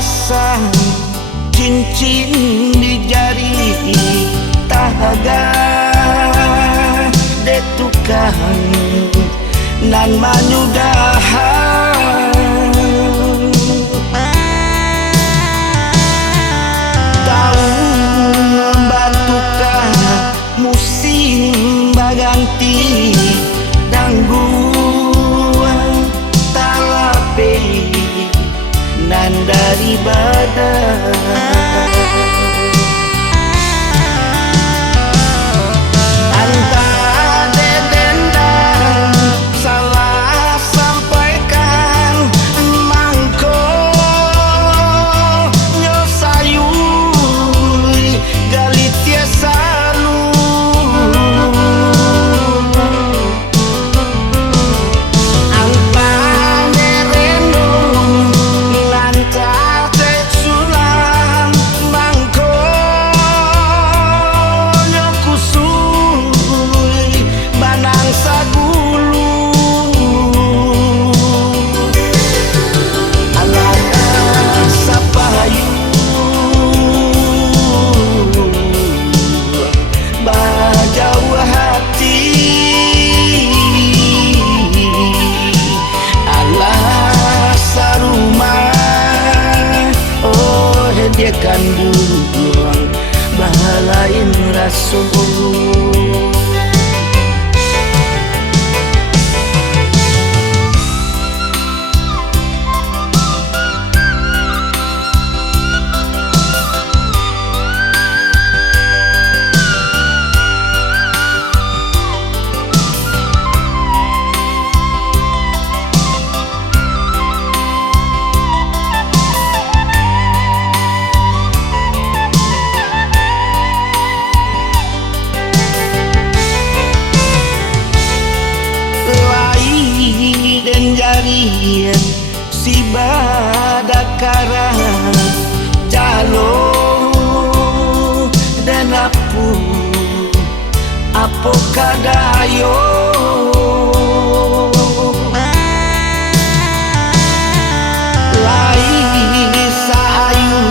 pasang cincin di jari tahaga de tukang nan manyudahan tahun batukan musim baganti dangguan talape nan dari badan dia kandung bahalain rasul. Dan jarian si badakara jalo dan apo kadayo lai sayu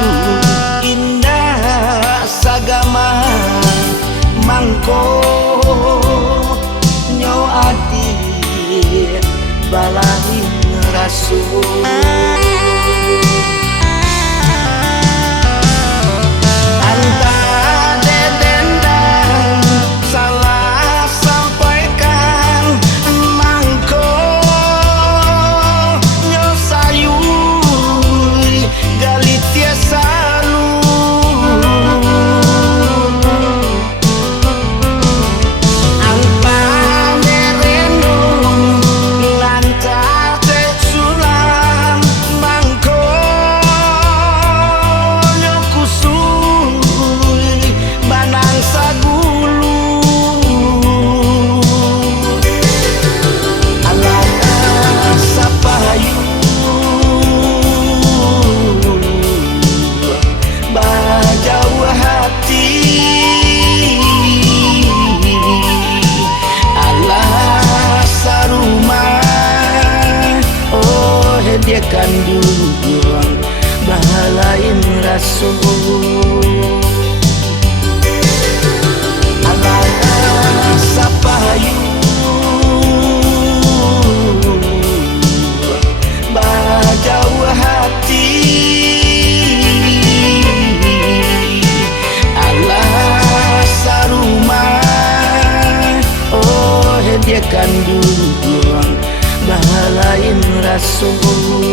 indah sagama mangko nyo adi balahin rasul. Anta dedendang salah sampaikan mangko nyosayui galitia salu dia kandung bahalain rasul. Alana sapayu bajau hati Allah sarumah oh dia kandung bahalain rasul.